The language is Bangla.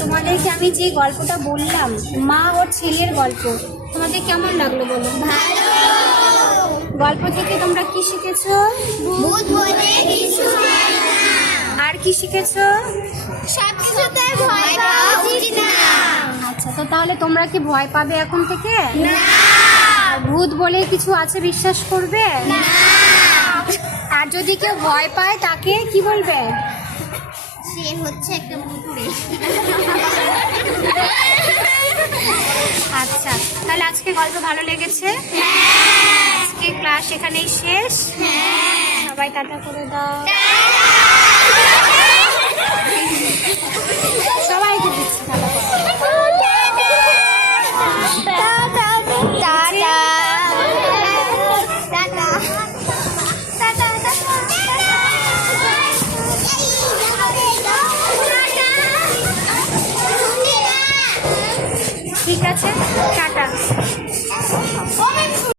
তোমাদেরকে আমি যে গল্পটা বললাম, মা ওর ছেলের গল্প, তোমাদের কেমন লাগলো বলো? ভালো। গল্প থেকে তোমরা কি শিখেছো? ভূত বলে কিছু হয় না। আর কি শিখেছো? সবকিছুতে ভয় পাওয়া উচিত না। আচ্ছা, তো তাহলে তোমরা কি ভয় পাবে এখন থেকে? না। আর ভূত বলে কিছু আছে বিশ্বাস করবে না। আর যদি কেউ ভয় পায় তাকে কি বলবে? সে হচ্ছে একটা ভূতুড়ে। আচ্ছা, তাহলে আজকে গল্প ভালো লেগেছে? আজকে ক্লাস এখানেই শেষ। সবাই টাটা করে দাও। সবাইকে দিচ্ছি টাটা করে। ঠিক আছে, টাটা।